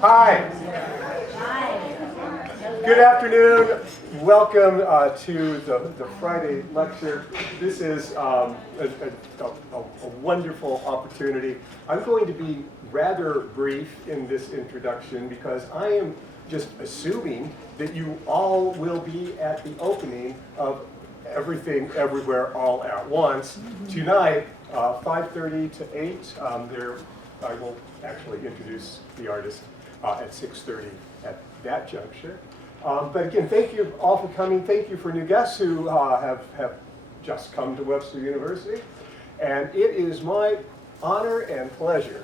Hi. Good afternoon. Welcome to the Friday lecture. This is a wonderful opportunity. I'm going to be rather brief in this introduction because I am just assuming that you all will be at the opening of Everything Everywhere All at Once tonight, 5:30 to 8. I will actually introduce the artist at 6:30 at that juncture. But again, thank you all for coming. Thank you for new guests who have just come to Webster University. And it is my honor and pleasure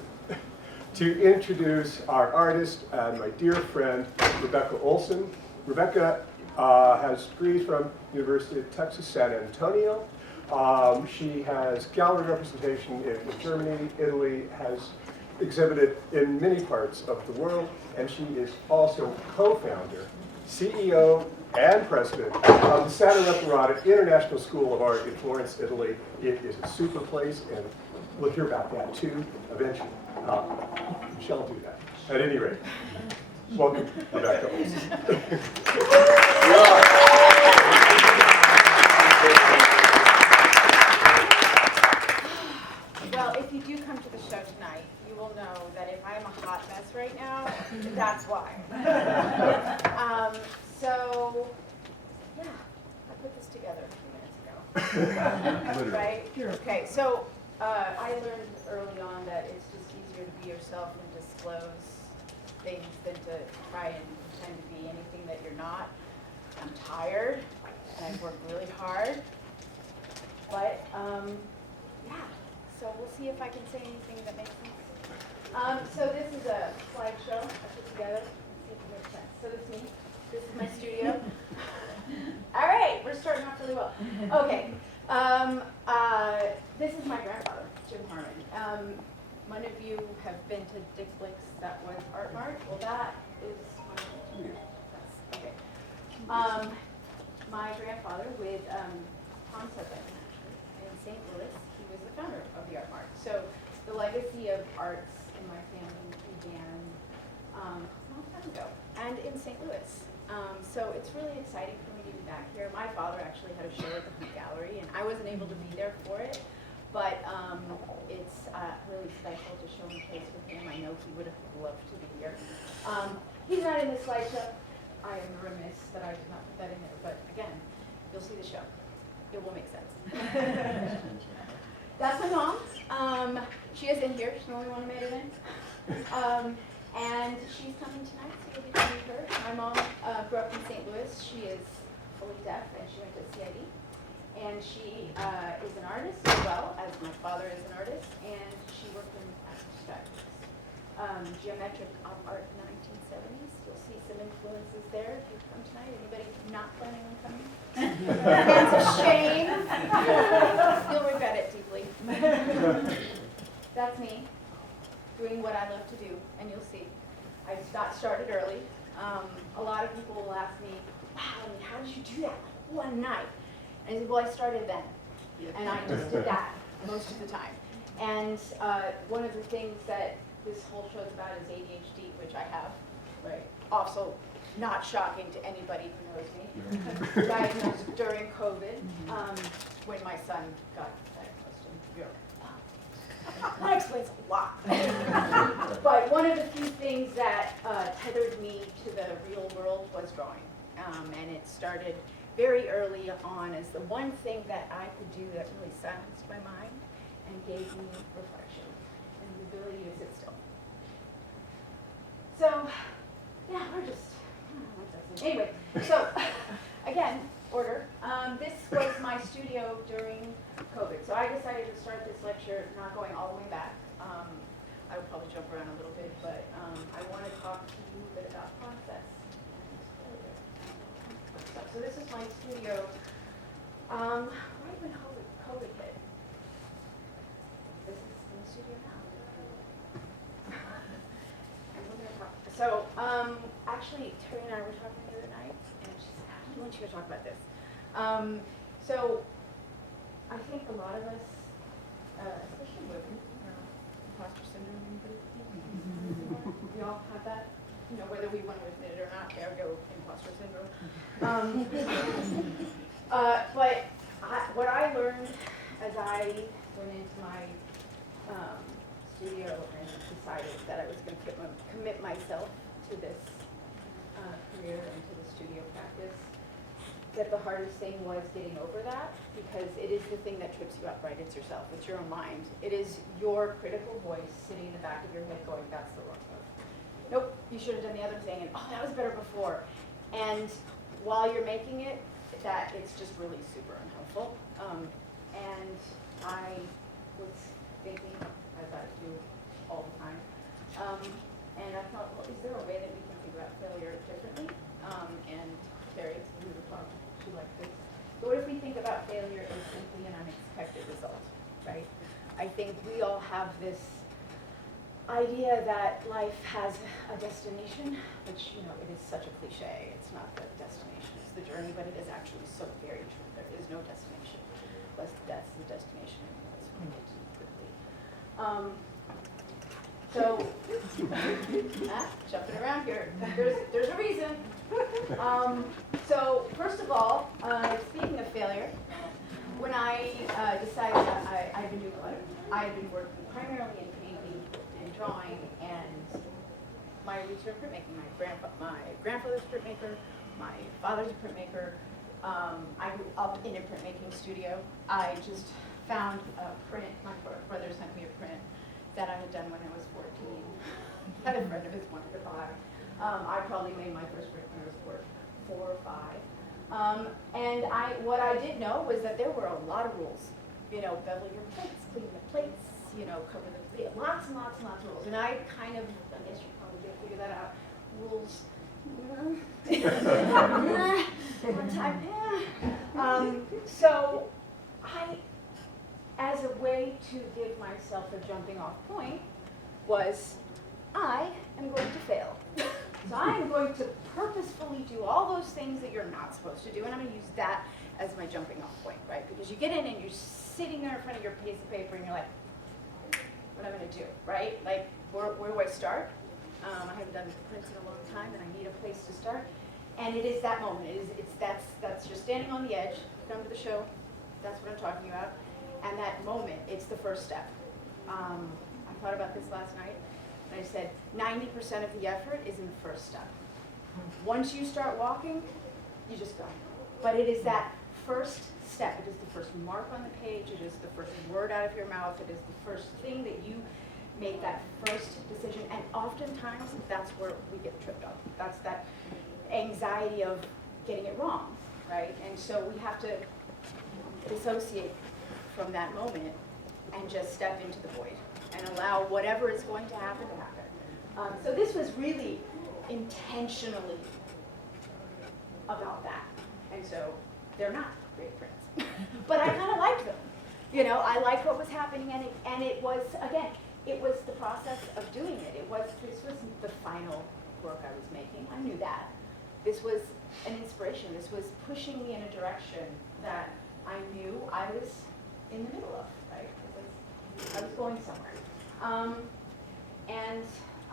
to introduce our artist and my dear friend, Rebecca Olsen. Rebecca has degrees from University of Texas, San Antonio. She has gallery representation in Germany, Italy, has exhibited in many parts of the world, and she is also co-founder, CEO, and president of the Santa Reparata International School of Art in Florence, Italy. It is a super place, and we'll hear about that too eventually. Shall do that. At any rate, welcome, Rebecca Olsen. Well, if you do come to the show tonight, you will know that if I am a hot mess right now, that's why. So, yeah, I put this together a few minutes ago. Right? Okay, so I learned early on that it's just easier to be yourself and disclose things than to try and pretend to be anything that you're not. I'm tired, and I've worked really hard, but yeah. So we'll see if I can say anything that makes sense. So this is a slideshow I put together. Let's see if it makes sense. So this is me. This is my studio. All right, we're starting off really well. Okay. This is my grandfather, Jim Harmon. One of you have been to Dick Blick's, that was Art Mart. Well, that is my studio. Okay. My grandfather with Tom Sutherland, actually, in St. Louis. He was the founder of the Art Mart. So the legacy of arts in my family began a long time ago, and in St. Louis. So it's really exciting for me to be back here. My father actually had a show at the Hunt Gallery, and I wasn't able to be there for it, but it's really special to show and place with him. I know he would have loved to be here. He's not in this slideshow. I am remiss that I did not put that in there, but again, you'll see the show. It will make sense. That's my mom. She is in here. She's the only one who made it in. And she's coming tonight, so you'll get to meet her. My mom grew up in St. Louis. She is fully deaf, and she went to CID. And she is an artist as well, as my father is an artist, and she worked in abstract geometric art in the 1970s. You'll see some influences there if you come tonight. Anybody not planning on coming? It's a shame. You'll regret it deeply. That's me, doing what I love to do, and you'll see. I got started early. A lot of people will ask me, wow, how did you do that one night? And I said, well, I started then, and I just did that most of the time. And one of the things that this whole show's about is ADHD, which I have, right? Also, not shocking to anybody who knows me. Diagnosed during COVID, when my son got diagnosed in Europe. That explains a lot. But one of the few things that tethered me to the real world was drawing. And it started very early on as the one thing that I could do that really silenced my mind and gave me reflection and the ability to sit still. So, yeah, we're just, anyway, so, again, order. This was my studio during COVID. So I decided to start this lecture not going all the way back. I will probably jump around a little bit, but I want to talk to you a bit about process. So this is my studio right when COVID hit. This is in the studio now. And we're going to talk. So actually, Terri and I were talking the other night, and she said, I want you to talk about this. So I think a lot of us, especially women, imposter you know, whether we want to admit it or not, ergo imposter syndrome. But what I learned as I went into my studio and decided that I was going to commit myself to this career and to the studio practice, that the hardest thing was getting over that, because it is the thing that trips you up, right? It's yourself, it's your own mind. It is your critical voice sitting in the back of your head going, that's the wrong move. Nope, you should have done the other thing, and oh, that was better before. And while you're making it, that it's just really super unhelpful. And I was thinking, as I do all the time, and I thought, well, is there a way that we can think about failure differently? And Terri, we were talking to like this. But what if we think about failure as simply an unexpected result, right? I think we all have this idea that life has a destination, which, you know, it is such a cliche. It's not the destination, it's the journey, but it is actually so very true. There is no destination. That's the destination. Let's find it quickly. Jumping around here. There's a reason. So first of all, speaking of failure, when I decided that I've been doing I had been working primarily in painting and drawing, and my roots are in printmaking. My grandfather's a printmaker, my father's a printmaker. I grew up in a printmaking studio. I just found a print, my brother sent me a print that I had done when I was 14. Had a friend of his wanted to buy. I probably made my first print when I was 4 or 5. And what I did know was that there were a lot of rules. You know, bevel your plates, clean the plates, you know, cover the, lots and lots and lots of rules. And I kind of, I guess you probably did figure that out. Rules. One time, so I, as a way to give myself a jumping off point, was I am going to fail. So I am going to purposefully do all those things that you're not supposed to do, and I'm going to use that as my jumping off point, right? Because you get in and you're sitting there in front of your piece of paper and you're like, what am I going to do, right? Like, where do I start? I haven't done prints in a long time, and I need a place to start. And it is that moment. That's you're standing on the edge. Come to the show. That's what I'm talking about. And that moment, it's the first step. I thought about this last night, and I said 90% of the effort is in the first step. Once you start walking, you just go. But it is that first step. It is the first mark on the page. It is the first word out of your mouth. It is the first thing that you make that first decision, and oftentimes that's where we get tripped up. That's that anxiety of getting it wrong, right? And so we have to dissociate from that moment and just step into the void and allow whatever is going to happen to happen. So this was really intentionally about that. And so they're not great prints, but I kind of liked them. You know, I liked what was happening, and it was, again, it was the process of doing it. This was the final work I was making. I knew that. This was an inspiration. This was pushing me in a direction that I knew I was in the middle of, right? I was going somewhere. And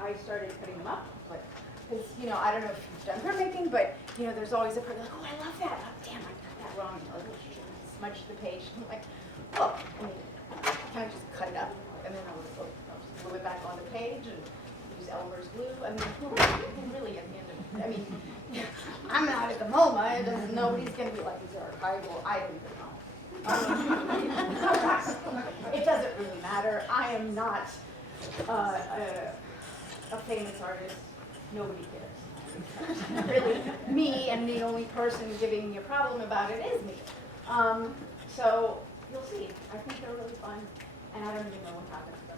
I started putting them up, like, because, you know, I don't know if you've done printmaking, but, you know, there's always a part like, oh, I love that. Oh, damn, I got that wrong. You know, smudge the page. I'm like, oh, I mean, kind of just cut it up. And then I'll just glue it back on the page and use Elmer's glue. I mean, who really, at the end of it, I mean, I'm not at the MoMA. Nobody's going to be like, these are archival. I don't even know. It doesn't really matter. I am not a famous artist. Nobody cares. Really, me, and the only person giving me a problem about it is me. So you'll see. I think they're really fun. And I don't even know what happened to them.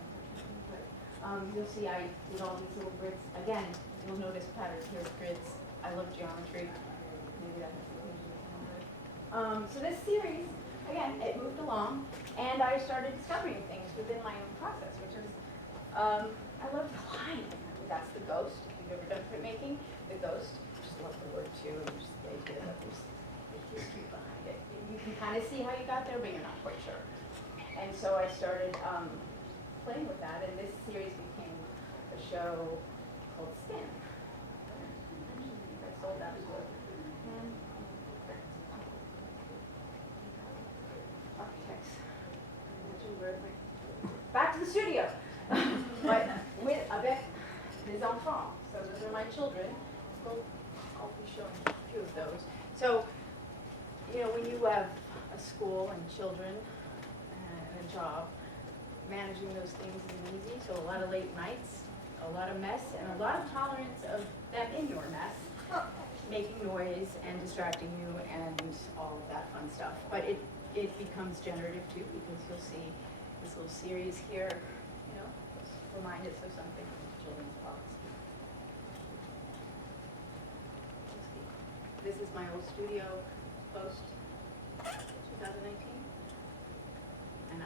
But you'll see I did all these little grids. Again, you'll notice patterns here with grids. I love geometry. Maybe that has something to do with it. So this series, again, it moved along, and I started discovering things within my own process, which is, I love the line. That's the ghost. If you've ever done printmaking, the ghost. I just love the word too, and just the idea that there's the history behind it. You can kind of see how you got there, but you're not quite sure. And so I started playing with that, and this series became a show called Spin. sold that to architects. Back to the studio, but avec des enfants. So those are my children. I'll be showing a few of those. So, you know, when you have a school and children and a job, managing those things isn't easy. So a lot of late nights, a lot of mess, and a lot of tolerance of them in your mess, making noise and distracting you and all of that fun stuff. But it becomes generative too, because you'll see this little series here, you know, remind us of something from children's books. This is my old studio post 2019. And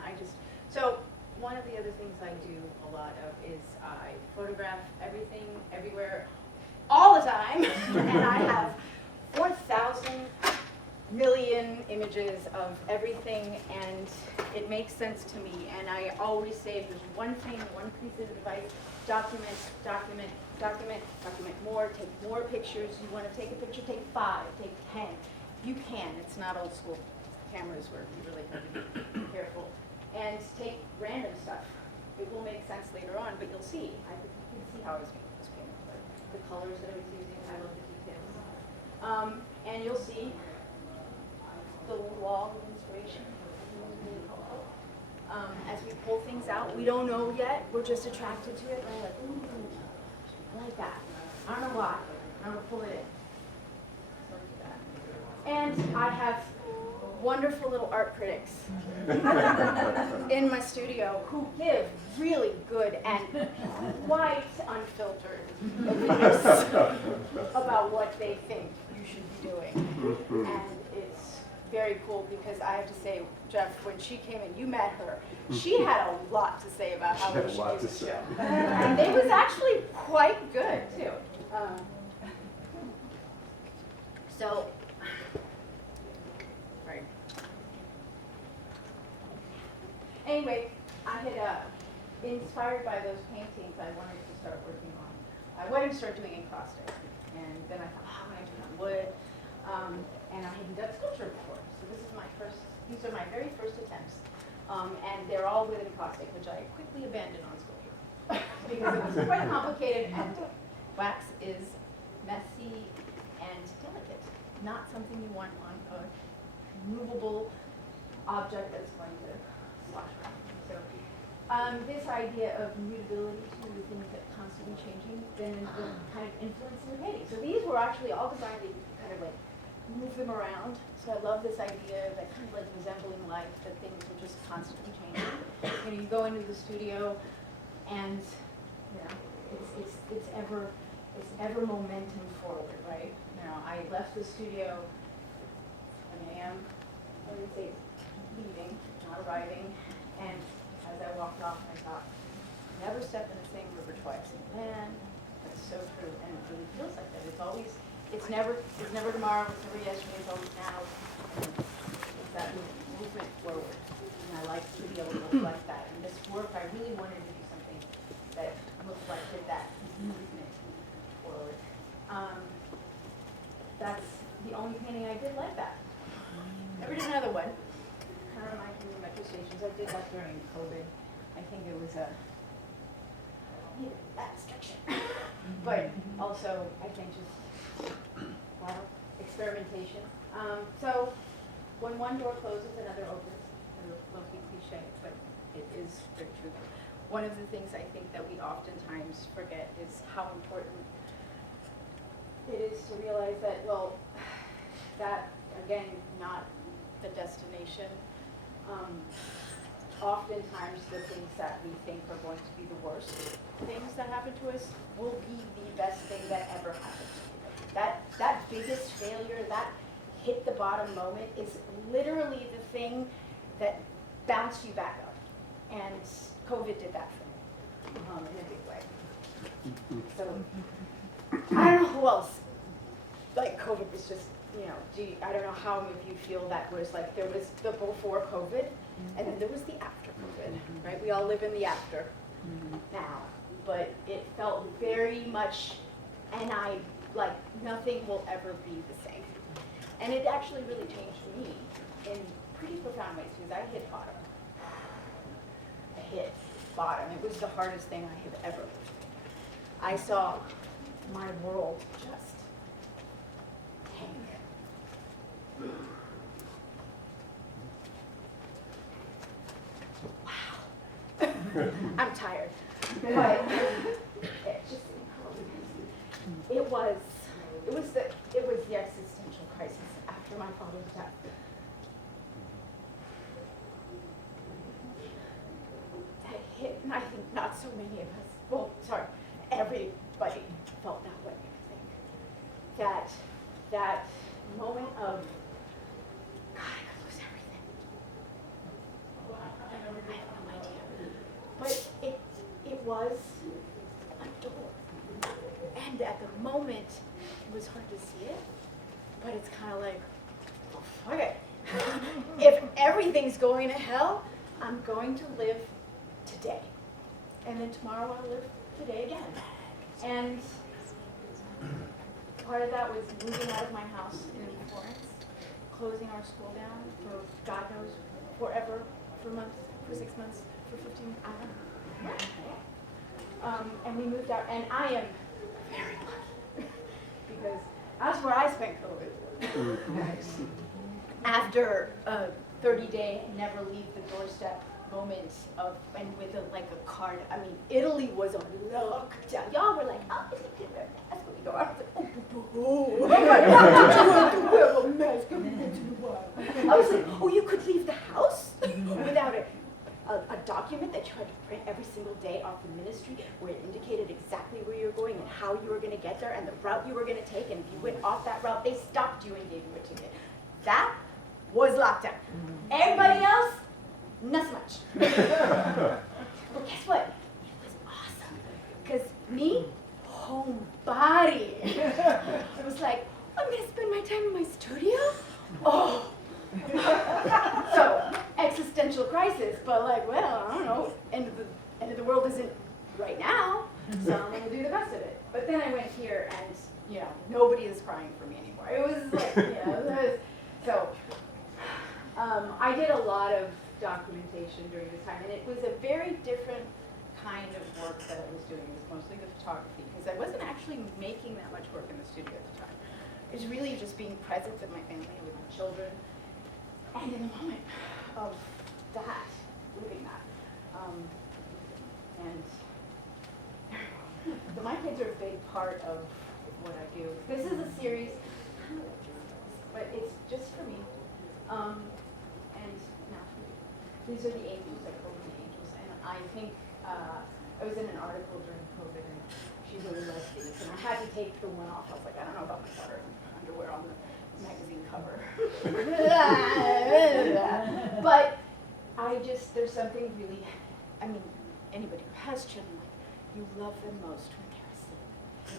so one of the other things I do a lot of is I photograph everything, everywhere, all the time. And I have 4,000 million images of everything, and it makes sense to me. And I always say, if there's one thing, one piece of advice, document, document, document, document more, take more pictures. You want to take a picture, take 5, take 10. You can. It's not old school cameras where you really have to be careful. And take random stuff. It will make sense later on, but you'll see. You can see how I was making this painting. The colors that I was using, I love the details. And you'll see the wall of inspiration. As we pull things out, we don't know yet. We're just attracted to it. We're like, ooh, I like that. I don't know why. I'm gonna pull it in. So do that. And I have wonderful little art critics in my studio who give really good and quite unfiltered opinions about what they think you should be doing. And it's very cool because I have to say, Jeff, when she came in, you met her, she had a lot to say about how we should do the show. And it was actually quite good, too. So, right. Anyway, I had, inspired by those paintings, I wanted to start working on, I wanted to start doing encaustic. And then I thought, how am I doing on wood? And I hadn't done sculpture before. So this is my first, these are my very first attempts. And they're all with encaustic, which I quickly abandoned on sculpture. Because it was quite complicated, and wax is messy and delicate. Not something you want on a movable object that's going to slosh around. So this idea of mutability to the things that are constantly changing then will kind of influence your painting. So these were actually all designed to kind of like move them around. So I love this idea that kind of like resembling life, that things are just constantly changing. You know, you go into the studio and you know, it's ever momentum forward, right? You know, I left the studio, I would say leaving, not arriving, and as I walked off, I thought, never step in the same river twice. And man, that's so true, and it really feels like that. It's never tomorrow, it's never yesterday, it's always now. And it's that movement forward, and I like to be able to reflect that. And this work, I really wanted to do something that reflected that movement forward. That's the only painting I did like that. Never did another one. Kind of reminds me of metro stations. I did that during COVID. I think it was needed that restriction. But also, I think just a lot of experimentation. So when one door closes, another opens. It's a low-key cliche, but it is very true. One of the things I think that we oftentimes forget is how important it is to realize that, well, that, again, not the destination. Oftentimes the things that we think are going to be the worst things that happen to us will be the best thing that ever happened to you. That biggest failure, that hit the bottom moment is literally the thing that bounced you back up. And COVID did that for me in a big way. So I don't know who else, like COVID was just, you know, I don't know how many of you feel that was like there was the before COVID and then there was the after COVID, right? We all live in the after now, but it felt very much, and I like nothing will ever be the same. And it actually really changed me in pretty profound ways because I hit bottom. I hit bottom. It was the hardest thing I have ever lived through. I saw my world just tank. Wow. I'm tired. But it just it was the existential crisis after my father's death. That hit, and I think not so many of us, well, sorry, everybody felt that way, I think. That moment of, God, I could lose everything. I have no idea. But it was a door. And at the moment, it was hard to see it, but it's kind of like, oh, fuck it. If everything's going to hell, I'm going to live today. And then tomorrow I'll live today again. And part of that was moving out of my house in Florence, closing our school down for God knows forever, for months, for 6 months, for 15, I don't know. And we moved out, and I am very lucky because that's where I spent COVID. After a 30-day never leave the doorstep moment of, and with like a card, I mean, Italy was on lockdown. Y'all were like, oh, is it good? That's what we go. I was like, oh, boo-hoo. I'm a mask coming into the world. I was like, oh, you could leave the house without a document that you had to print every single day off the ministry where it indicated exactly where you were going and how you were going to get there and the route you were going to take, and if you went off that route, they stopped you and gave you a ticket. That was lockdown. Everybody else, not so much. But guess what? It was awesome. Because me, homebody. It was like, I'm going to spend my time in my studio? Oh. So, existential crisis, but like, well, I don't know, end of the world isn't right now, so I'm going to do the best of it. But then I went here and, you know, nobody is crying for me anymore. It was like, you know, so I did a lot of documentation during this time, and it was a very different kind of work that I was doing. It was mostly the photography, because I wasn't actually making that much work in the studio at the time. It was really just being present with my family, with my children, and in the moment of that, living that. But my kids are a big part of what I do. This is a series, but it's just for me. And not for you. These are the angels, I call them the angels. And I think, I was in an article during COVID, and she really loves these. And I had to take the one off. I was like, I don't know about my daughter in underwear on the magazine cover. But there's something really, I mean, anybody who has children, like, you love them most when they're asleep.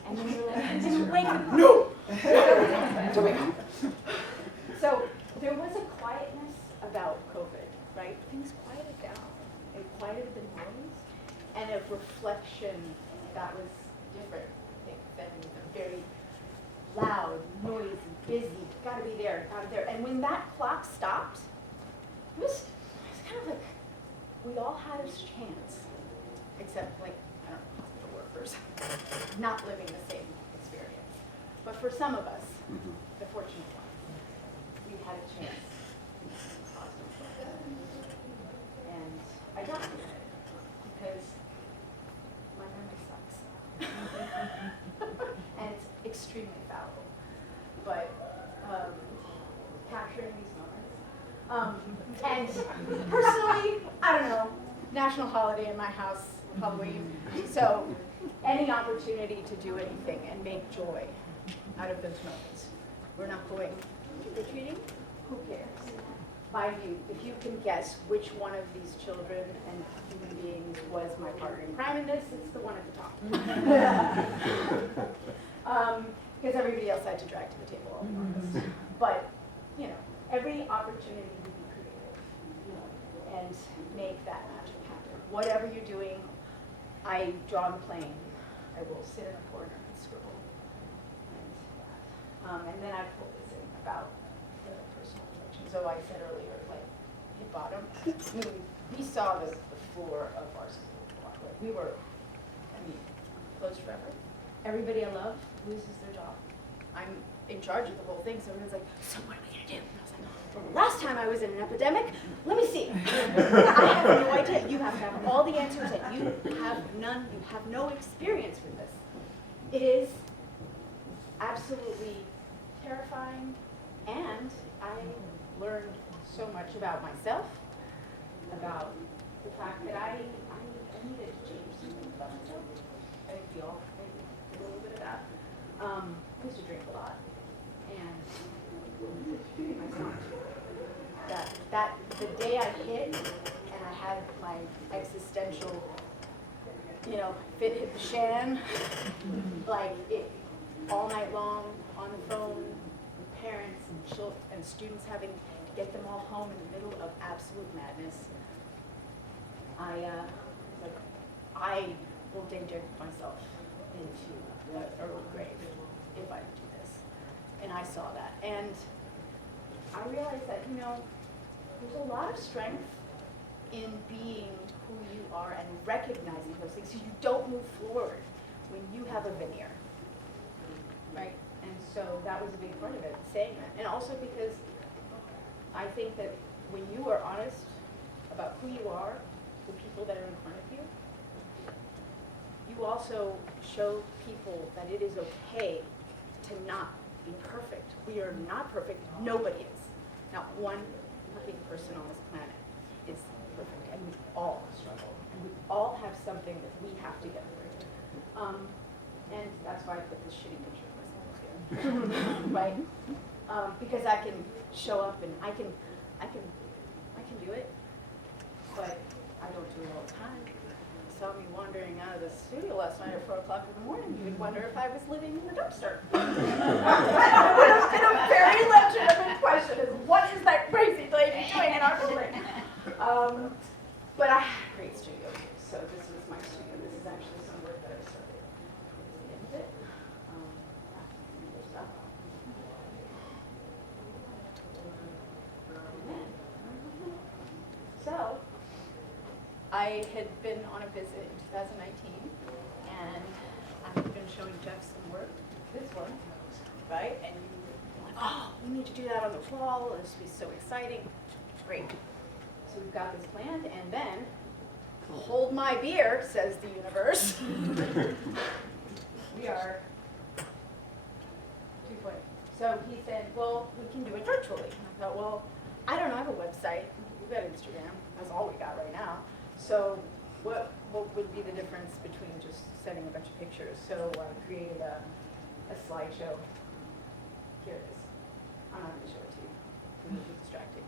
And then you're like, and then you wake up, no! To wake up. So there was a quietness about COVID, right? Things quieted down. It quieted the noise, and a reflection that was different, I think, than the very loud, noisy, busy, gotta be there, gotta be there. And when that clock stopped, it was kind of like, we all had a chance, except like, I don't know, hospital workers, not living the same experience. But for some of us, the fortunate ones, we had a chance. And I documented it because my memory sucks. And it's extremely fallible. But capturing these moments. And personally, I don't know, national holiday in my house, Halloween. So any opportunity to do anything and make joy out of those moments. We're not going trick-or-treating, who cares? Mind you, if you can guess which one of these children and human beings was my partner in crime in this, it's the one at the top. Because everybody else I had to drag to the table, I'll be honest. But, you know, every opportunity to be creative, you know, and make that magic happen. Whatever you're doing, I draw the plane. I will sit in a corner and scribble. And And then I pulled this in about the personal reflection. So I said earlier, like, hit bottom. We saw the floor of our school. Like, we were, closed forever. Everybody I love loses their job. I'm in charge of the whole thing, so everyone's like, so what are we gonna do? And I was like, well, the last time I was in an epidemic, let me see. I have no idea. You have to have all the answers, and you have none. You have no experience with this. It is absolutely terrifying, and I learned so much about myself, about the fact that I needed to change something about myself. I think we all maybe did a little bit of that. I used to drink a lot, and I stopped. That the day I hit, and I had my existential, hit the shan, like it, all night long on the phone with parents and children and students having to get them all home in the middle of absolute madness. I will danger myself into an early grave if I do this. And I saw that. And I realized that, there's a lot of strength in being who you are and recognizing those things, so you don't move forward when you have a veneer, right? And so that was a big part of it, saying that. And also because I think that when you are honest about who you are, the people that are in front of you, you also show people that it is okay to not be perfect. We are not perfect. Nobody is. Not one living person on this planet is perfect, and we all struggle, and we all have something that we have to get through. And that's why I put this shitty picture of myself here, right? Because I can show up and I can do it, but I don't do it all the time. You saw me wandering out of the studio last night at 4 o'clock in the morning. You would wonder if I was living in the dumpster. That would have been a very legitimate question: is what is that crazy lady doing in our building? But I had a great studio here, so this is my studio. This is actually some work that I started towards the end of it. Other stuff. So, I had been on a visit in 2019, and I had been showing Jeff some work, this one, right? And you were like, oh, we need to do that on the wall, this would be so exciting. Great. So we've got this planned, and then, hold my beer, says the universe. We are 2 point. So he said, well, we can do it virtually. And I thought, well, I don't know, I have a website. We've got Instagram. That's all we got right now. So what would be the difference between just sending a bunch of pictures? So I created a slideshow. Here it is. I'm not going to show it to you. It's distracting.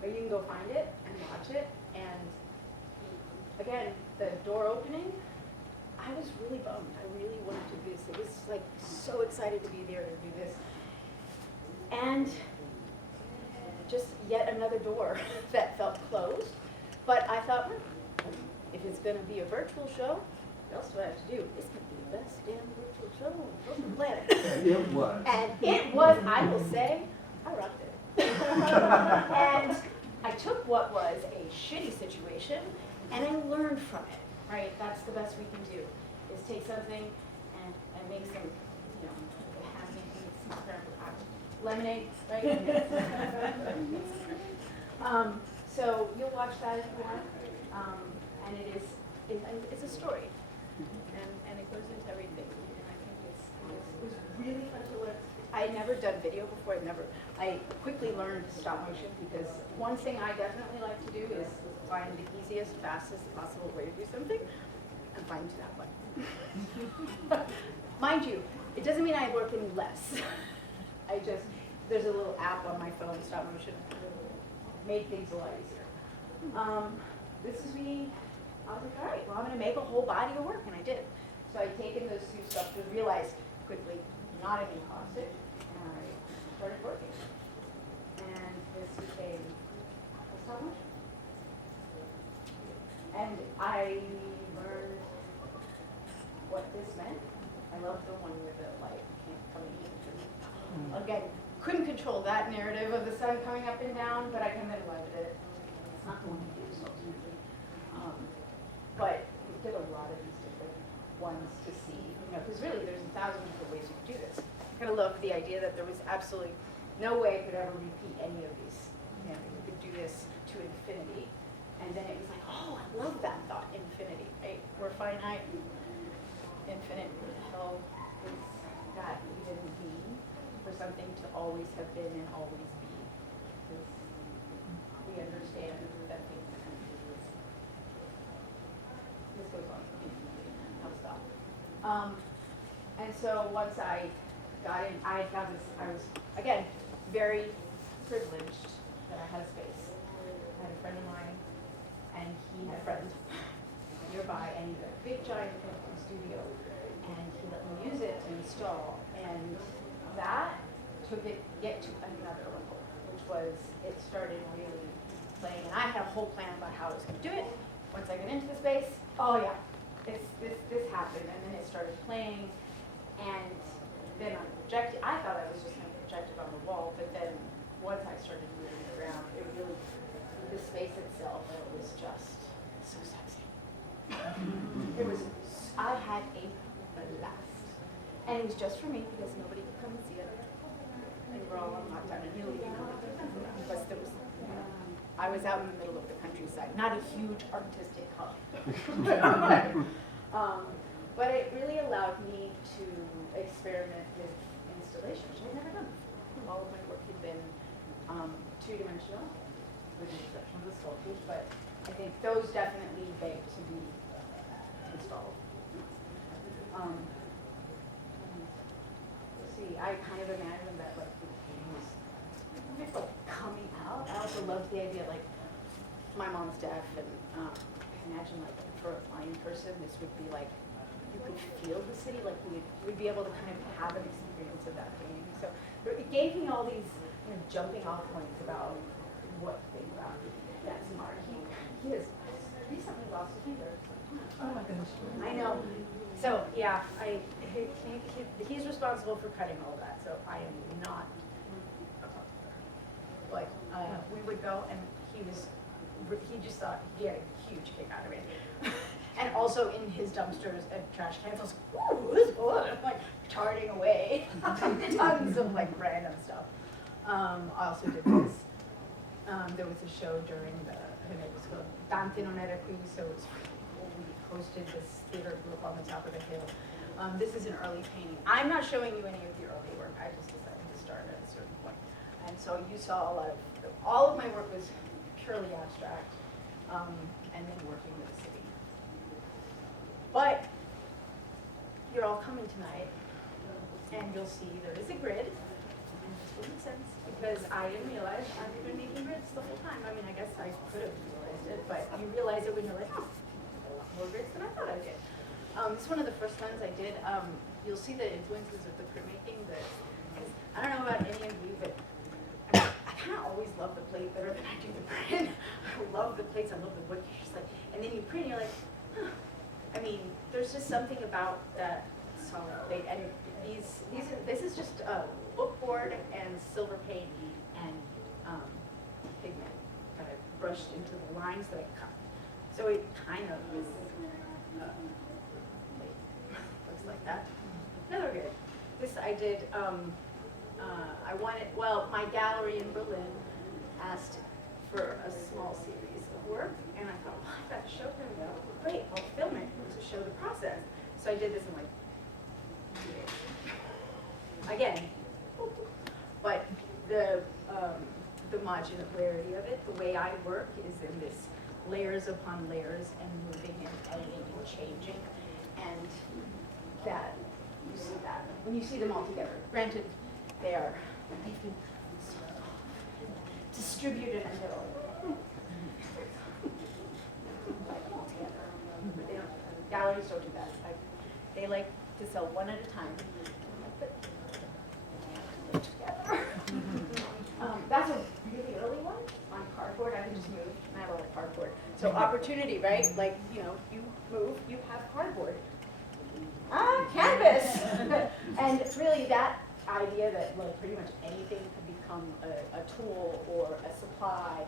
But you can go find it and watch it. And again, the door opening, I was really bummed. I really wanted to do this. It was like so excited to be there to do this. And just yet another door that felt closed. But I thought, if it's going to be a virtual show, what else do I have to do? This could be the best damn virtual show on the planet. It was. And it was, I will say, I rocked it. And I took what was a shitty situation and I learned from it, right? That's the best we can do, is take something and make some, some lemonade, right? So you'll watch that if you want, and it's a story, and it goes into everything, and I think it was really fun to learn. I had never done video before. I quickly learned stop motion because one thing I definitely like to do is find the easiest, fastest possible way to do something, and find that one. Mind you, it doesn't mean I work any less. There's a little app on my phone, stop motion, made things a lot easier. This is me. I was like, all right, well, I'm going to make a whole body of work, and I did. So I'd taken those two stuff and realized quickly not any hostage, and I started working. And this became a stop motion. And I learned what this meant. I love the one with the light coming in. Again, couldn't control that narrative of the sun coming up and down, but I kind of loved it. It's not the one I used ultimately. But we did a lot of these different ones to see, because really there's 1,000 different ways you can do this. I kind of loved the idea that there was absolutely no way I could ever repeat any of these. You could do this to infinity. And then it was like, oh, I love that thought, infinity, right? We're finite, infinite. What the hell is that even mean? For something to always have been and always be. Because we understand that things end. This goes on infinitely, I'll stop. And so once I got in, I found this, I was, again, very privileged that I had a space. I had a friend of mine, and he had a friend nearby, and he had a big giant studio, and he let me use it to install, and that took it to another level, which was, it started really playing, and I had a whole plan about how I was going to do it. Once I got into the space, oh yeah, this happened, and then it started playing, and then I projected. I thought I was just going to project it on the wall, but then once I started moving it around, it really, the space itself was just so sexy. It was, I had a blast. And it was just for me, because nobody could come and see it. And we're all on lockdown, and really, plus there was, I was out in the middle of the countryside, not a huge artistic hub. But it really allowed me to experiment with installation, which I'd never done before. All of my work had been two-dimensional, with the exception of the sculptures, but I think those definitely beg to be installed. Let's see, I kind of imagined that like the game was like coming out. I also loved the idea, like, my mom's deaf, and I imagine like for a blind person, this would be like, you could feel the city, like you would be able to kind of have an experience of that game. So it gave me all these jumping off points about what to think about. That's Mark. He has recently lost a finger. Oh my goodness. I know. So yeah, he's responsible for cutting all of that. So I am not. But we would go, and he just thought he had a huge kick out of it. And also in his dumpsters and trash cans, I was like, ooh, this is good. I'm like charting away tons of like random stuff. I also did this. There was a show during and it was called Dante Non Era Qui, so we hosted this theater group on the top of the hill. This is an early painting. I'm not showing you any of the early work. I just decided to start at a certain point. And so you saw a lot of, all of my work was purely abstract, and then working with the city. But you're all coming tonight, and you'll see there is a grid. And this will make sense, because I didn't realize I've been making grids the whole time. I mean, I guess I could have realized it, but you realize it when you're like, oh, a lot more grids than I thought I did. This is one of the first ones I did. You'll see the influences of the printmaking. Because I don't know about any of you, but I kind of always love the plate better than I do the print. I love the plates. I love the wood. Just like, and then you print, and you're like, huh. I mean, there's just something about that solid plate. And this is just bookboard and silver paint and pigment that I brushed into the lines that I cut. So it kind of is, looks like that. Another good. This I did, I wanted, well, my gallery in Berlin asked for a small series of work, and I thought, well, I've got to show them. Great, I'll film it to show the process. So I did this in like 2 days. Again, but the modularity of it, the way I work is in this layers upon layers and moving and editing and changing, and that, you see that when you see them all together. Granted, they've been distributed and they're all galleries don't do that. They like to sell one at a time. That's a really early one on cardboard. I can just move, and I have a lot of cardboard. So opportunity, right? Like, you move, you have cardboard. Canvas! And really that, idea that like pretty much anything can become a tool or a supply,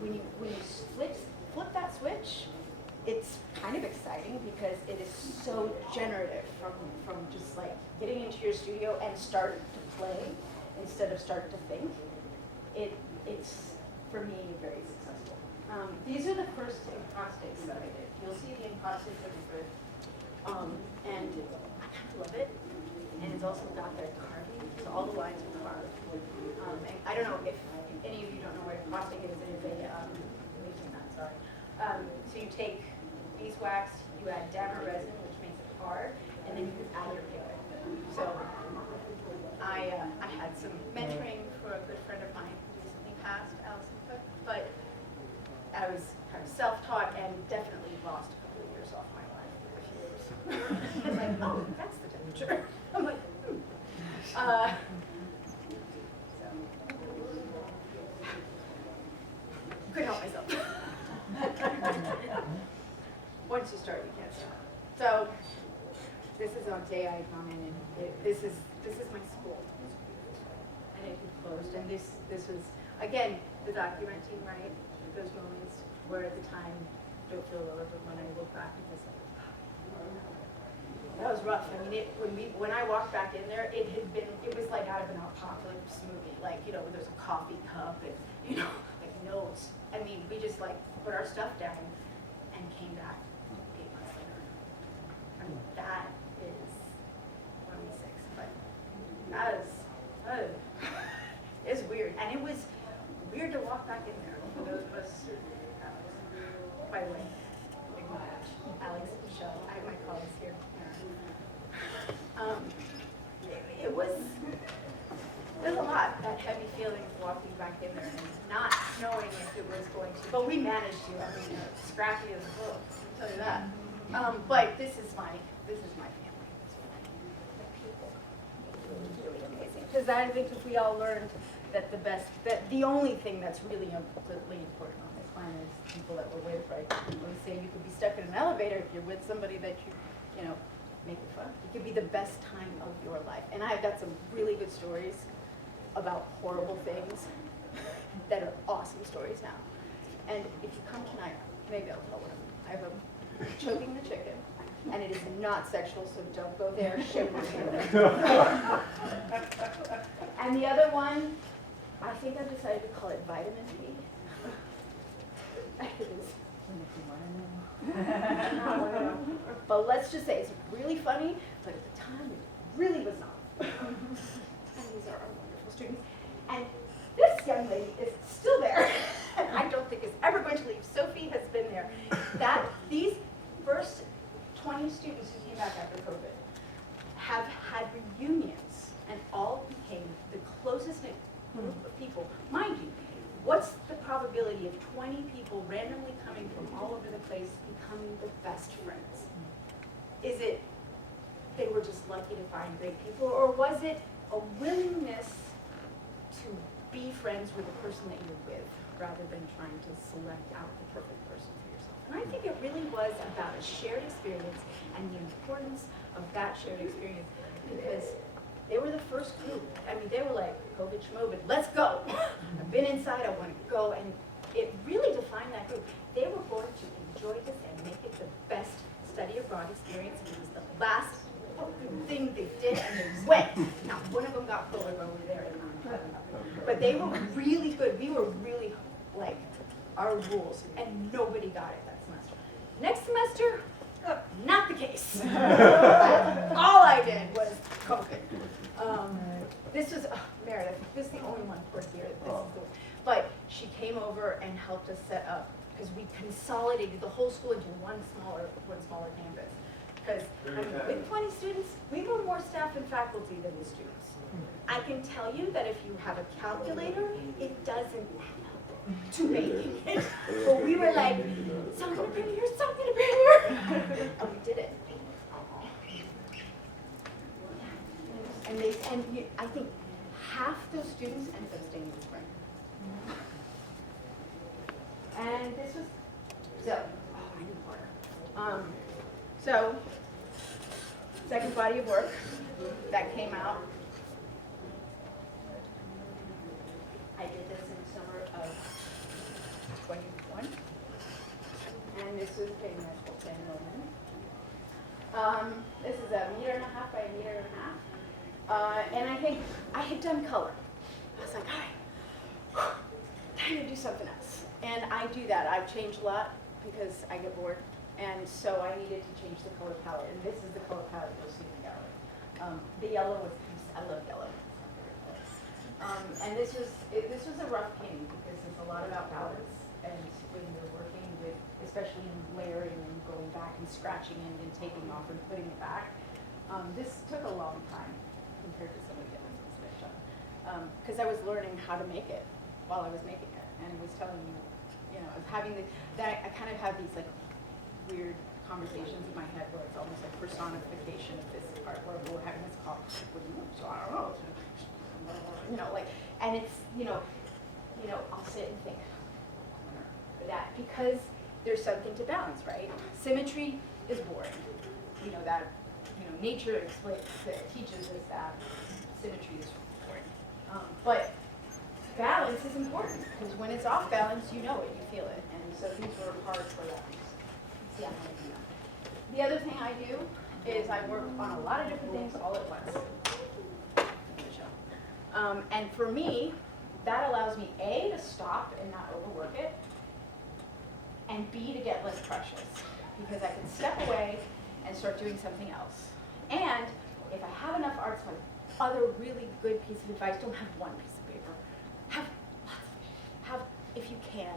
when you flip that switch, it's kind of exciting because it is so generative from just like getting into your studio and start to play instead of start to think. It's for me very successful. These are the first encaustics that I did. You'll see the encaustics that we did. And I kind of love it. And it's also got that carving, so all the lines are carved. And I don't know if any of you don't know what encaustic is. It is a, I'm using that, sorry. So you take beeswax, you add damask resin, which makes it hard, and then you add your pigment. So I had some mentoring for a good friend of mine who recently passed, Allison Cook, but I was kind of self-taught and definitely lost a couple of years off my life. I was like, oh, that's the temperature. I'm like, so. Couldn't help myself. Once you start, you can't stop. So this is on day I come in, and this is my school, and it had closed. And this was again the documenting, right? Those moments where at the time don't feel relevant when I look back, because that was rough. I mean, when I walked back in there, it was like out of an apocalypse movie. Like, you know, there's a coffee cup and, you know, like notes. I mean, we just like put our stuff down and came back 8 months later. I mean, that is 26, but that is weird. And it was weird to walk back in there for those of us. By the way, Alex and Michelle, I have my colleagues here. There's a lot, that heavy feeling of walking back in there and not knowing if it was going to, but we managed to. I mean, scrappy as a book, I'll tell you that. But this is my family. The people. Really amazing. Because I think if we all learned that the only thing that's really completely important on this planet is people that we're with, right? When we say you could be stuck in an elevator if you're with somebody that you know, make it fun. It could be the best time of your life. And I've got some really good stories about horrible things that are awesome stories now. And if you come tonight, maybe I'll tell one of them. I have a choking the chicken, and it is not sexual, so don't go there. Shame on you. And the other one, I think I've decided to call it vitamin D. It is. But let's just say it's really funny, but at the time it really was not. And these are our wonderful students. And this young lady is still there, and I don't think is ever going to leave. Sophie has been there. These first 20 students who came back after COVID have had reunions and all became the closest knit group of people. Mind you, what's the probability of 20 people randomly coming from all over the place becoming the best friends? Is it they were just lucky to find great people, or was it a willingness to be friends with the person that you're with rather than trying to select out the perfect person for yourself? And I think it really was about a shared experience and the importance of that shared experience, because they were the first group. I mean, they were like, COVID schmovid, let's go. I've been inside, I want to go. And it really defined that group. They were going to enjoy this and make it the best study abroad experience. It was the last thing they did, and they went. Now, one of them got COVID when we were there. But they were really good. We were really like our rules, and nobody got it that semester. Next semester, not the case. All I did was COVID. This was, Meredith, this is the only one for here. But she came over and helped us set up, because we consolidated the whole school into one smaller campus. Because with 20 students, we were more staff and faculty than the students. I can tell you that if you have a calculator, it doesn't add up to making it. But we were like, some gonna bring here, some gonna bring here. And we did it. And I think half those students ended up staying in the spring. And this was, so, I need water. So, second body of work that came out I did this in the summer of 21. And this was pretty much open woman. This is 1.5 meters by 1.5 meters. And I think I had done color. I was like, all right, time to do something else. And I do that. I've changed a lot because I get bored. And so I needed to change the color palette. And this is the color palette you'll see in the gallery. The yellow was, I love yellow. And this was a rough painting because it's a lot about balance. And when you're working with, especially in layering and going back and scratching it and taking off and putting it back, this took a long time compared to some of the other things that I've done. Because I was learning how to make it while I was making it. And I was telling you, I was having I kind of have these like weird conversations in my head where it's almost like personification of this art, where we're having this conflict with you, so I don't know, and it's, I'll sit and think that because there's something to balance, right? Symmetry is boring. Nature teaches us that symmetry is boring. But balance is important because when it's off balance, you know it, you feel it. And so these were hard for that reason. See, I'm gonna do that. The other thing I do is I work on a lot of different things all at once. And for me, that allows me A, to stop and not overwork it, and B, to get less precious, because I can step away and start doing something else. And if I have enough arts, my other really good piece of advice, don't have one piece of paper. Have lots of, if you can,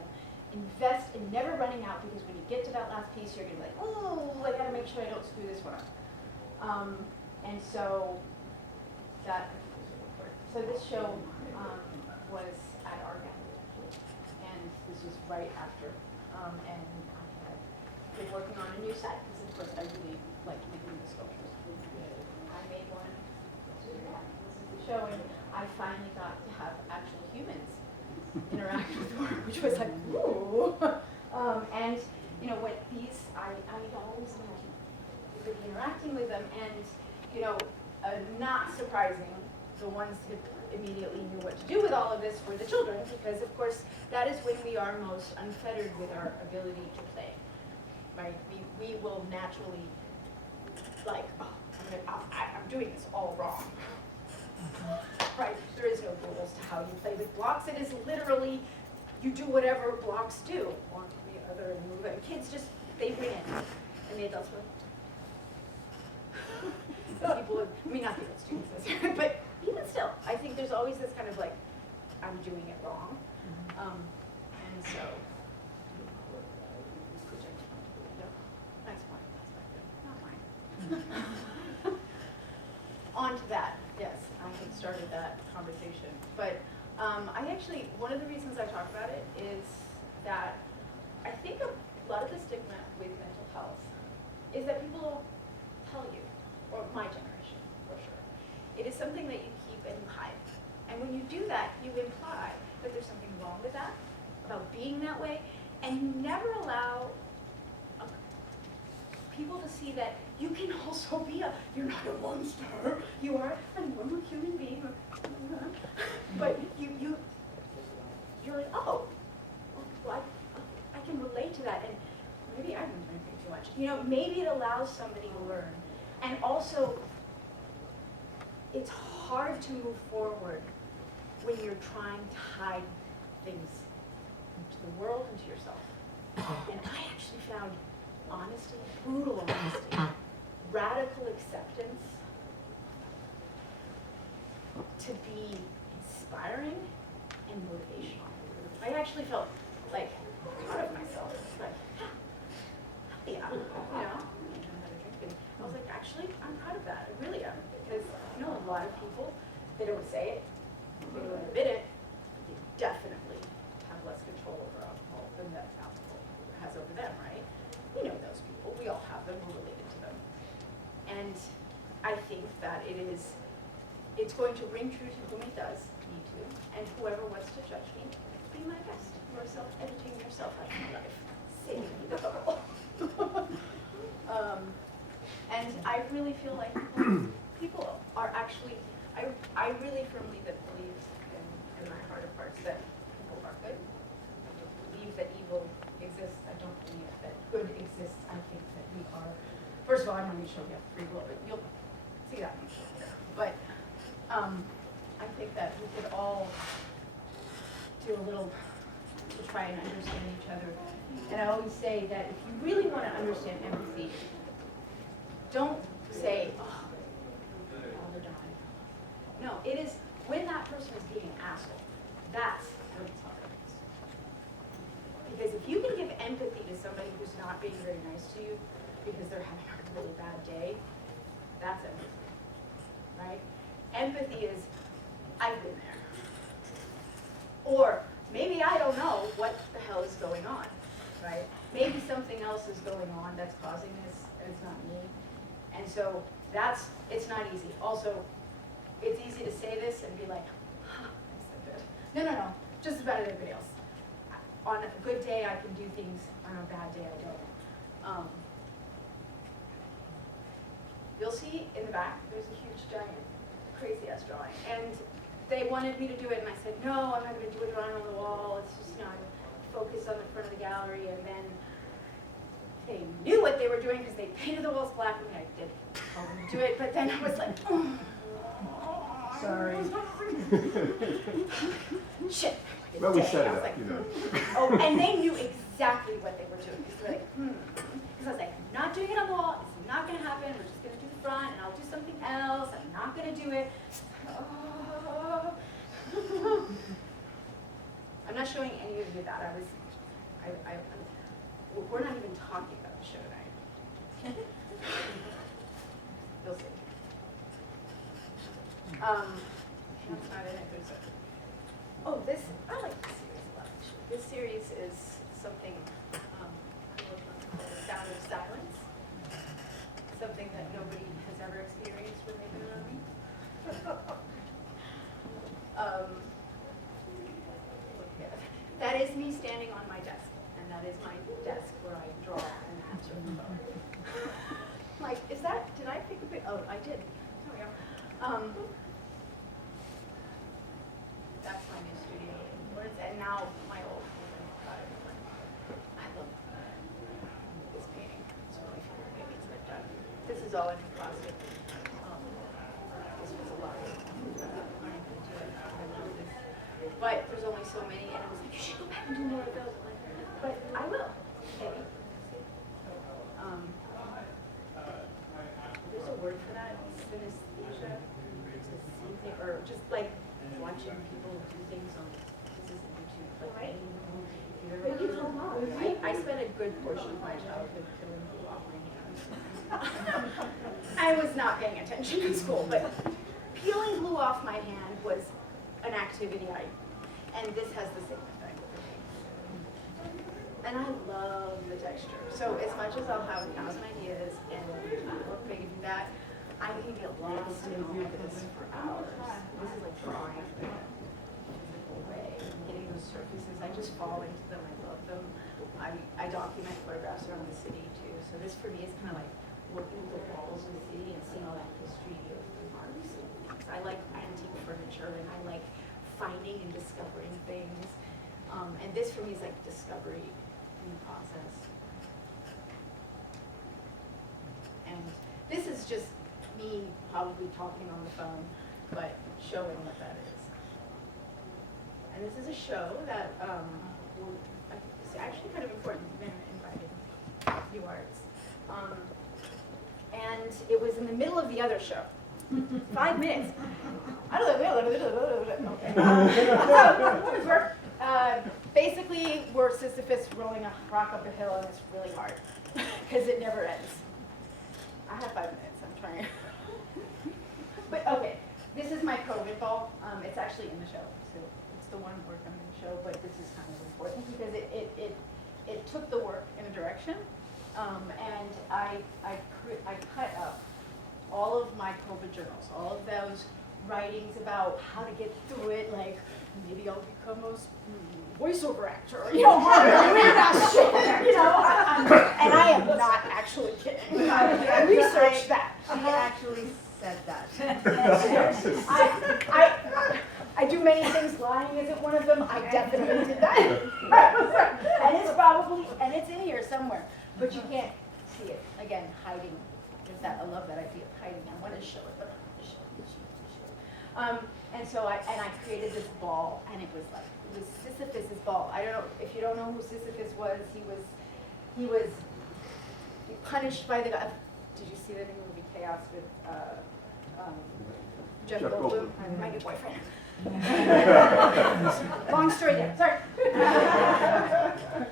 invest in never running out, because when you get to that last piece, you're gonna be like, oh, I gotta make sure I don't screw this one up. And so that, so this show was at our gallery, actually, and this was right after. And I had been working on a new set, because of course I really like making the sculptures. I made one, this is the show, and I finally got to have actual humans interact with work, which was like, ooh. And when these, I always like interacting with them, and not surprising, the ones that immediately knew what to do with all of this were the children, because of course that is when we are most unfettered with our ability to play, right? We will naturally, like, oh, I'm doing this all wrong, right? There is no rules to how you play with blocks. It is literally, you do whatever blocks do, one to the other and move it. Kids just, they win, and the adults win. People, not the adults do this, but even still, I think there's always this kind of like, I'm doing it wrong. And so, nice one, not mine. On to that, yes, I had started that conversation. But I actually, one of the reasons I talk about it is that I think a lot of the stigma with mental health is that people don't tell you, or my generation, for sure. It is something that you keep and you hide. And when you do that, you imply that there's something wrong with that, about being that way, and you never allow people to see that you can also be you're not a monster, you are a normal human being, but you're like, oh, well, I can relate to that, and maybe I've been drinking too much. Maybe it allows somebody to learn. And also, it's hard to move forward when you're trying to hide things into the world and to yourself. And I actually found honesty, brutal honesty, radical acceptance to be inspiring and motivational. I actually felt like proud of myself. Like, yeah, I was like, actually, I'm proud of that. I really am. Because a lot of people, they don't say it, they don't admit it, but they definitely have less control over alcohol than that alcohol has over them, right? We know those people. We all have them. We're related to them. And I think that it's going to ring true to whom it does need to, and whoever wants to judge me, be my guest. You're self-editing yourself out of my life. Save me the trouble. And I really feel like people are actually, I really firmly believe in in my heart of hearts that people are good. I don't believe that evil exists. I don't believe that good exists. I think that we are, first of all, I'm going to show you free will, but you'll see that. But I think that we could all do a little to try and understand each other. And I always say that if you really want to understand empathy, don't say, oh, they're dying. No, it is when that person is being an asshole. That's when it's hard. Because if you can give empathy to somebody who's not being very nice to you because they're having a really bad day, that's empathy, right? Empathy is, I've been there. Or maybe I don't know what the hell is going on, right? Maybe something else is going on that's causing this, and it's not me. And so it's not easy. Also, it's easy to say this and be like, huh, I said that. No, just as bad as everybody else. On a good day, I can do things. On a bad day, I don't. You'll see in the back, there's a huge, giant, crazy-ass drawing. And they wanted me to do it, and I said, no, I'm not going to do a drawing on the wall. It's just, I'm focused on the front of the gallery. And then they knew what they were doing because they painted the walls black, and I did tell them to do it. But then I was like, sorry. Shit. Well, we set it I was up, like, you know. Oh, and they knew exactly what they were doing. Because they were like, Because I was like, I'm not doing it on the wall. It's not going to happen. We're just going to do the front, and I'll do something else. I'm not going to do it. I'm not showing any of you that. We're not even talking about the show tonight. You'll see. That's not in it. There's a, I like this series a lot, actually. This series is something I'm working on called The Sound of Silence. Something that nobody has ever experienced when they've been around me. That is me standing on my desk, and that is my desk where I draw and answer the phone. Like, did I pick a pic? Oh, I did. There we go. That's my new studio. And now my old I love this painting. It's really fun paintings that I've done. This is all in plastic. This was a lot of learning to do it. I love this. But there's only so many, and I was like, you should go back and do more of those. But I will, maybe. There's a word for that, synesthesia, to see things, or just like watching people do things on, this isn't YouTube, like I spent a good portion of my childhood peeling glue off my hands. I was not paying attention in school, but peeling glue off my hand was an activity and this has the same effect for me. And I love the texture. So as much as I'll have 1,000 ideas and look big and do that, I can get lost in all of this for hours. This is like drawing in a physical way, getting those surfaces. I just fall into them. I love them. I document photographs around the city too. So this for me is kind of like looking at the walls of the city and seeing all that history of marks. I like antique furniture and I like finding and discovering things. And this for me is like discovery in the process. And this is just me probably talking on the phone, but showing what that is. And this is a show that it's actually kind of important. Men invited new arts. And it was in the middle of the other show. 5 minutes. I don't know. Okay. Basically, we're Sisyphus rolling a rock up a hill, and it's really hard because it never ends. I have 5 minutes. I'm trying. But okay, this is my COVID ball. It's actually in the show, so it's the one work I'm going to show. But this is kind of important because it took the work in a direction, and I cut up all of my COVID journals, all of those writings about how to get through it, like maybe I'll become a voiceover actor, weird ass shit, and I am not actually kidding. I researched that. She actually said that. I do many things, lying isn't one of them, I definitely did that. And it's in here somewhere, but you can't see it. Again, hiding, there's that, I love that idea of hiding. I want to show it, but I don't want to show it. And so I created this ball, and it was Sisyphus's ball. I don't know, if you don't know who Sisyphus was, he was punished by the god. Did you see that in the movie Chaos with Jeff Goldblum, my new boyfriend? Long story there, sorry.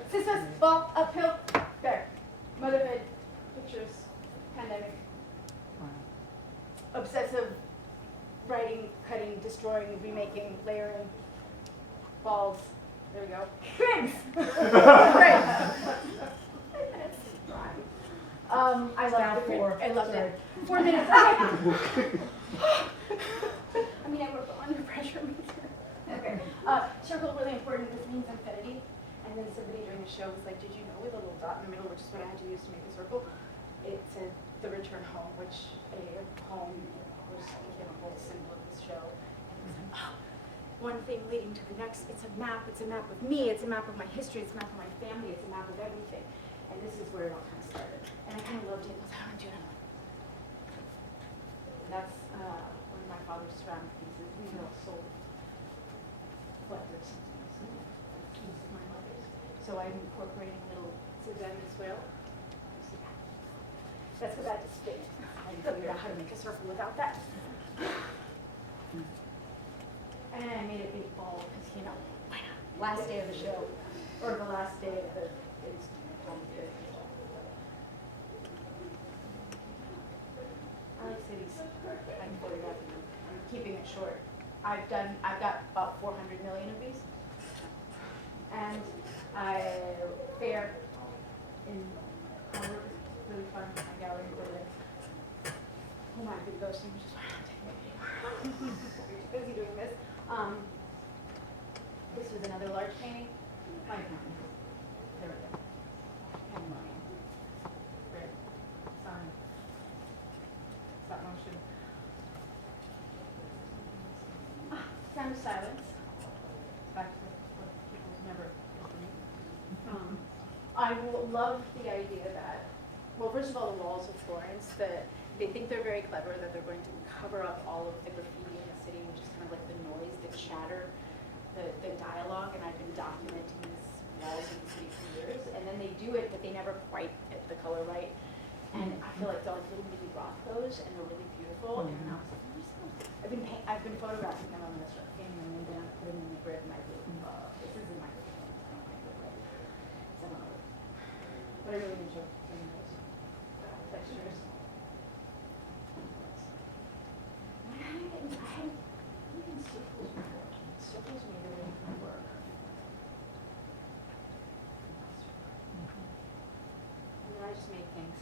Sisyphus, ball, uphill, there. Motherhood, pictures, pandemic. Obsessive writing, cutting, destroying, remaking, layering, balls. There we go. Thanks! Great. I loved it. I loved it. 4 minutes. Okay. I mean, I work under pressure. Okay. Circle, really important. This means infinity. And then somebody during the show was like, did you know with a little dot in the middle, which is what I had to use to make a circle, it said the return home, which a home was became a whole symbol of this show. And it was like, oh, one thing leading to the next. It's a map of me. It's a map of my history. It's a map of my family. It's a map of everything. And this is where it all kind of started. And I kind of loved it. I was like, I want to do it. And that's one of my father's ceramic pieces. These are all sold. Collected pieces of my mother's. So I'm incorporating little Suzanne as well. That's because I had to spin it. I figured out how to make a circle without that. And I made a big ball because, you know, last day of the show, or the last day of the I like cities. I'm photographing them. I'm keeping it short. I've got about 400 million of these. And I fair in Harvard, really fun. My gallery in Berlin. Oh my, big ghosting, which is why I'm taking it anymore. We're too busy doing this. This was another large painting. There we go. Pandemonium. Red. Sun. Stop motion. Sound of silence. Back to what people never did for me. I love the idea that, well, first of all, the walls of Florence, they think they're very clever, that they're going to cover up all of the graffiti in the city, which is kind of like the noise, the chatter, the dialogue, and I've been documenting these walls in the city for years, and then they do it, but they never quite get the color right, and I feel like they're like little mini Rothkos, and they're really beautiful, and I was like, I've been photographing them, I'm going to start painting them, and then I put them in the grid, and I really love, this is in my grid, I don't like it, right? So I don't know. But I really enjoy doing those textures. Circles me to make my work. And then I just make things,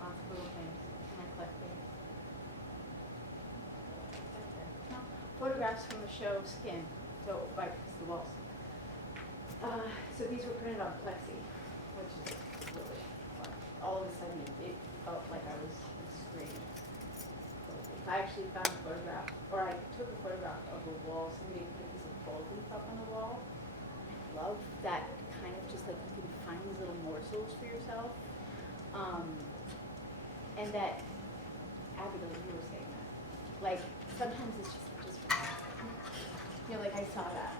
lots of little things, and I collect things. Now, photographs from the show Skin, so by the walls. So these were printed on plexi, which is really fun. All of a sudden, it felt like I was in screen. I actually found a photograph, or I took a photograph of a wall. Somebody put a piece of gold leaf up on the wall. I love that kind of just like you can find these little morsels for yourself. And that, Abigail, you were saying that. Like, sometimes it's just you know, like I saw that.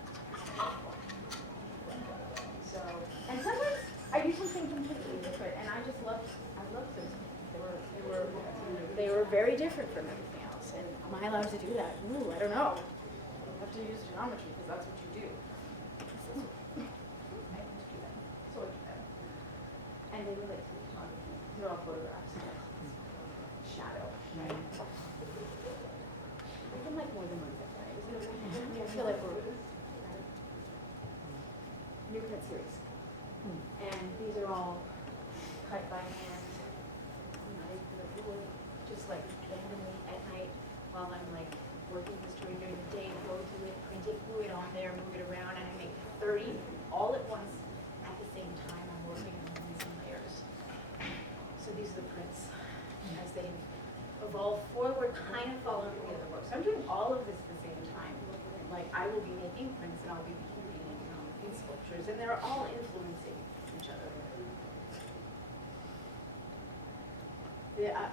So, and sometimes I do something completely different, and I love those. They were very different from everything else. And am I allowed to do that? Ooh, I don't know. You have to use geometry because that's what you do. I have to do that. So I do that. And they relate to photography. They're all photographs. Shadow, right? I can like more than one thing, right? I feel like we're new cut series. And these are all cut by hand. Just like randomly at night while I'm like working the story during the day, go through it, print it, glue it on there, move it around, and I make 30 all at once at the same time. I'm working on these in layers. So these are the prints as they evolve forward, kind of following the other work. So I'm doing all of this at the same time, looking at like I will be making prints and I'll be painting these sculptures, and they're all influencing each other.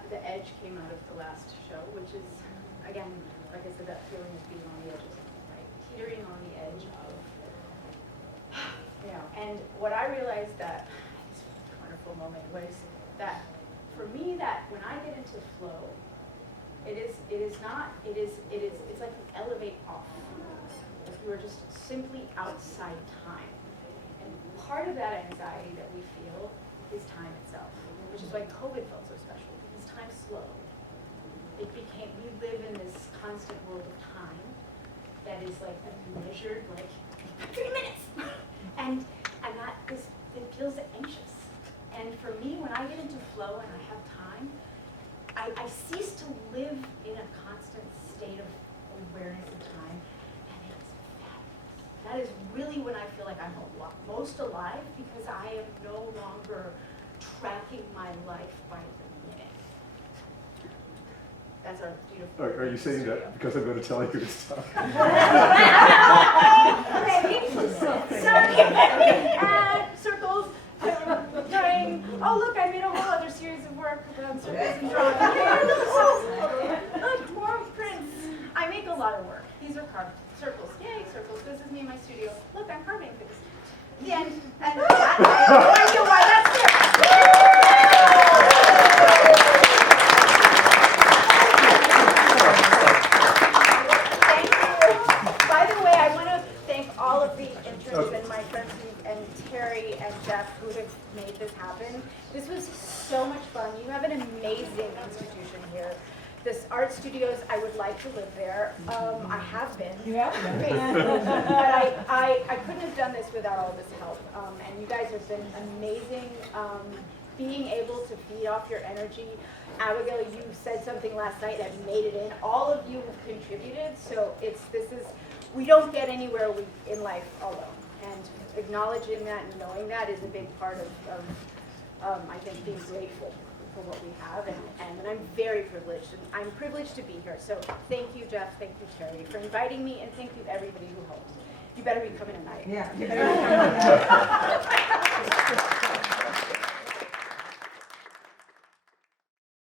The edge came out of the last show, which is, again, like I said, that feeling of being on the edge of something, right? Teetering on the edge of, and what I realized that, this wonderful moment was that, for me, that when I get into flow, it's like you elevate off. Like you are just simply outside time. And part of that anxiety that we feel is time itself, which is why COVID felt so special, because time's slow. We live in this constant world of time that is like measured like 3 minutes. And that is, it feels anxious. And for me, when I get into flow and I have time, I cease to live in a constant state of awareness of time, and it's fabulous. That is really when I feel like I'm most alive, because I am no longer tracking my life by the minute. That's our beautiful. Are you saying that because I'm going to tell you to stop? Circles. Drawing. Oh, look, I made a whole other series of work around circles and drawing. Look, more prints. I make a lot of work. These are carved circles. Yay, circles. This is me in my studio. Look, I'm carving things. The end. And that, I have no idea why that's there. Thank you. By the way, I want to thank all of the interns and my friends and Terri and Jeff who have made this happen. This was so much fun. You have an amazing institution here. This art studios, I would like to live there. I have been. You have been. But I couldn't have done this without all this help. And you guys have been amazing. Being able to feed off your energy. Abigail, you said something last night that made it in. All of you have contributed. So we don't get anywhere in life alone. And acknowledging that and knowing that is a big part of I think, being grateful for what we have. And I'm very privileged. And I'm privileged to be here. So thank you, Jeff. Thank you, Terri, for inviting me. And thank you, everybody who helped. You better be coming tonight. Yeah.